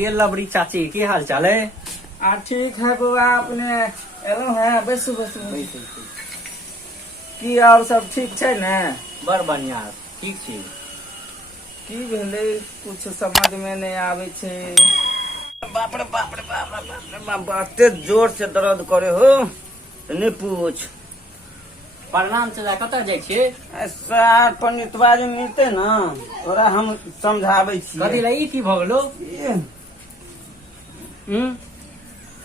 ये लबड़ी चाची की हाल चाल है? ठीक है बउआ, अपने एलो है बैसू बैसू की और सब ठीक है ने? बड़ बढ़िया, ठीक छी। की भेले कुछ समझ में नहीं आवे छे। बाप रे बाप रे बाप रे बाप रे बाप, बहुते जोर से दर्द करे हो, नहीं पूछ। प्रणाम चला, कतऽ जाइ छियै? सार पंडितवा जे मिलते ना, तोरा हम समझावे छी। कथी ला ई की भऽ गेलो?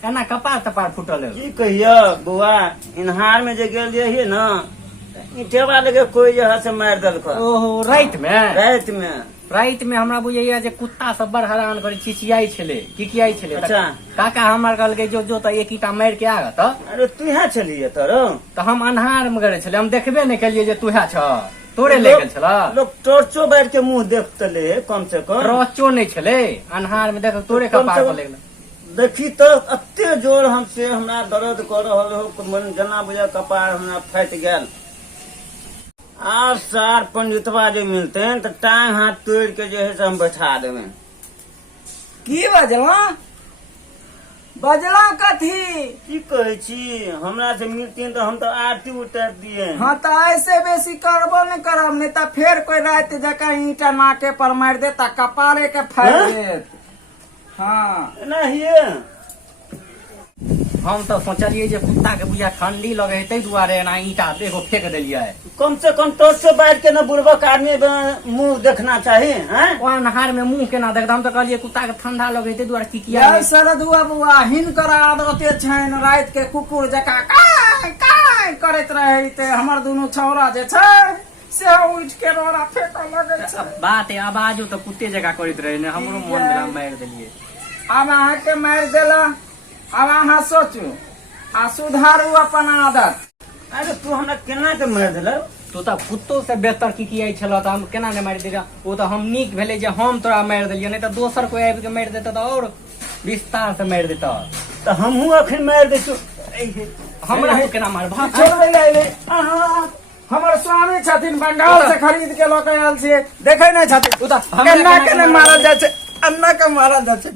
एना कपार तपार फुटल है? की कहिया बउआ, इन्हार में जे गेल रहिए ना, ईटेवा लगे कोई जगह से मार देलको। ओहो, रात में? रात में हमरा बुझैया जे कुत्ता सब बड़ हैरान करे, चिचियाई छले, किकियाई छले। अच्छा। काका हमर कहलकै जो त एक ईटा मार के आगा त। अरे तू यहाँ चलिए तोरो तो हम अन्हार में गए छले, हम देखबे नहीं कलिए जे तू यहाँ छ। तोरे ले गेल छला। लोग टॉर्चो बैठ के मुंह देखतले कम से कम। टॉर्चो नहीं छले, अन्हार में देख तोरे कपार पर लगल। देखी तो अत्ते जोर हमसे हमरा दर्द कर रहल हो, मन जना बुझा कपार हमरा फट गेल। और सार पंडितवा जो मिलते हैं तो टांग हाथ तोड़ के जो है से हम बैठा देवे। की बजला कथी? की कहे छी, हमरा से मिलती तो हम तो आरती उतार दिए। हाँ तो ऐसे बेसी करबो न करब, नहीं तो फिर कोई रात जका ईटा नाके पर मार देता, कपारे के फाड़ देत। हाँ नहीं हम तो सोचलिए जे कुत्ता के बुझा ठंडी लगे तै दुआरे ना ईटा एगो फेंक देलिए। कम से कम टॉर्चो बैठ के न बुढ़बक आदमी मुंह देखना चाहिए। वहाँ नहार में मुंह केना देखता, हम तो कहलिए कुत्ता के ठंडा लगे तै दुआरे की किया। यार शरद हुआ बुआ, हिनकर आदते छन रात के कुकुर जका काय काय करत रहे ते, हमर दोनों छौरा जे छै से उठ के रोड़ा फेंक लगे छै। बात है, आवाजो तो कुत्ते जगह करत रहे ने, हमरो मन में मार देलिए। अब अहाँ के मार देला, अब अहाँ सोचू आ सुधारू अपन आदत। अरे तू हमरा केना के मार दिल? तू तो कुत्तो से बेहतर की किया छल, तो हम केना ने मार दिया। वो तो हम नीक भेले जे हम तोरा मार दिलिए, नहीं तो दोसर कोई आबि के मार देता तो और विस्तार से मार देता। तो हमहू अखन मार दे। हमरा तो केना मार भाग। हमर स्वामी छथिन, बंगाल से खरीद के लऽ के आयल छियै, देखे नहीं छथिन। उ तो केना केना मारल जाय छै, अन्ना के मारल जाय छै।